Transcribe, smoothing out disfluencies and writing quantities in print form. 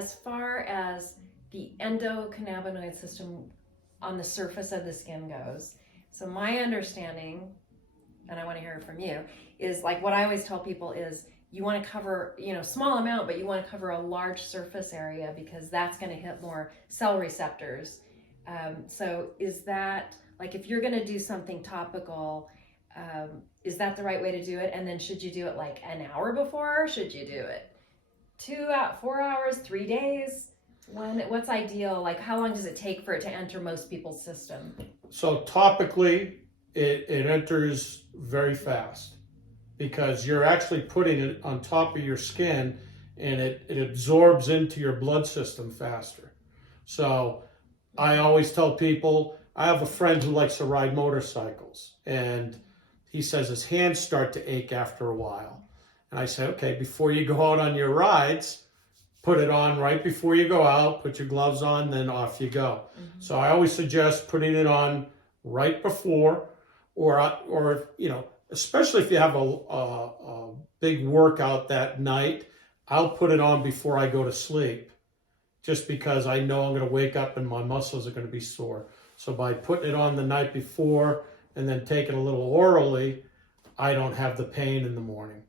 As far as the endocannabinoid system on the surface of the skin goes, so my understanding, and I want to hear it from you, is like what I always tell people is you want to cover, small amount, but you want to cover a large surface area because that's going to hit more cell receptors. So is that, like, if you're going to do something topical, is that the right way to do it? And then should you do it like an hour before? Should you do it 4 hours, 3 days? What's ideal? Like, how long does it take for it to enter most people's system? So topically, it enters very fast because you're actually putting it on top of your skin and it absorbs into your blood system faster. So I always tell people, I have a friend who likes to ride motorcycles and he says his hands start to ache after a while. And I say, okay, before you go out on your rides, put it on right before you go out, put your gloves on, then off you go. Mm-hmm. So I always suggest putting it on right before, or especially if you have a big workout that night, I'll put it on before I go to sleep, just because I know I'm going to wake up and my muscles are going to be sore. So by putting it on the night before and then taking a little orally, I don't have the pain in the morning.